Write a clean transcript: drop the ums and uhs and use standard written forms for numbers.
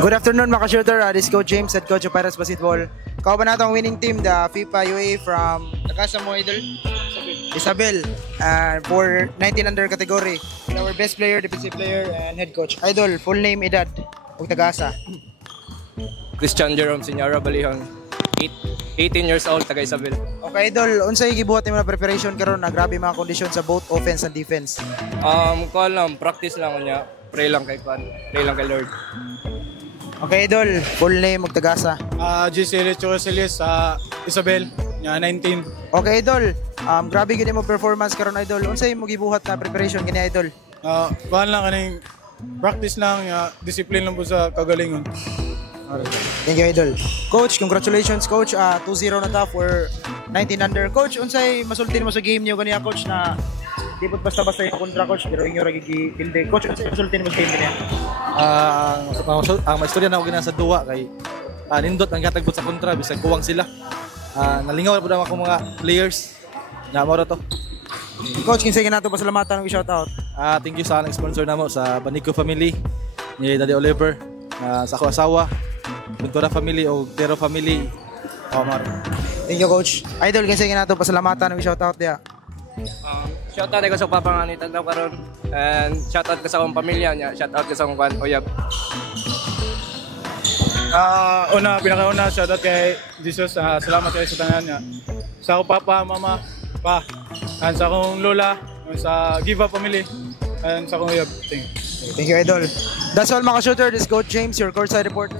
Good afternoon mga shooter. This is Coach James, head coach of Pirates Basketball. Kao ba natong winning team, the FIFA UA from Tagasa mo, Idol? Isabel. For 19 under category. Our best player, defensive player, and head coach. Idol, full name, edad, ug Tagasa. Christian Jerome Senyara Balihon. 18 years old, taga Isabel. Okay, Idol, unsay gibuhat nimo na preparation karon na grabe mga kondisyon sa both offense and defense? Kuan lang, practice lang niya. Pray lang kay Lord. Okay, Idol, full name ug Tagasa. GCL Chocosilis sa Isabel, 19. Okay, Idol. Grabe gid mo performance karon, Idol. Unsay mo gibuhat na preparation kini, Idol? Kuhan lang kaning practice lang, discipline lang po sa kagalingon. Thank you, Idol. Coach, congratulations, Coach. 2-0 na ta for 19 under. Coach, unsay masultin mo sa game niyo ganiya, Coach, na di po basta-basta yung kontra, Coach, pero inyo ra gigi-pilde. Coach, unsay masultin mo sa game niya? Ang maistorya na ako sa duwa kay nindot ang katagbot sa kontra bisag kuwang sila. Nalingaw po daw ako mga players. Na mo to. Coach, kinsay ginato pasalamatan ng shout out. Thank you sa sponsor namo sa Banico family, ni Daddy Oliver, sa ako asawa, Ventura family o Tero family. Omar. Thank you, Coach. Idol, kinsay ginato pasalamatan ng shout out dia. Shoutout ko sa papanganitan daw karon. And shoutout ko sa akong pamilya niya. Shoutout ko sa akong kuan Oyab. Pinakauna, shoutout kay Jesus. Salamat kayo sa tanan niya. Sa akong papa, mama, pa. And sa akong lola, sa Giva family. And sa akong Oyab. Thank you, Idol. That's all mga shooter. This is Coach James, your courtside reporter.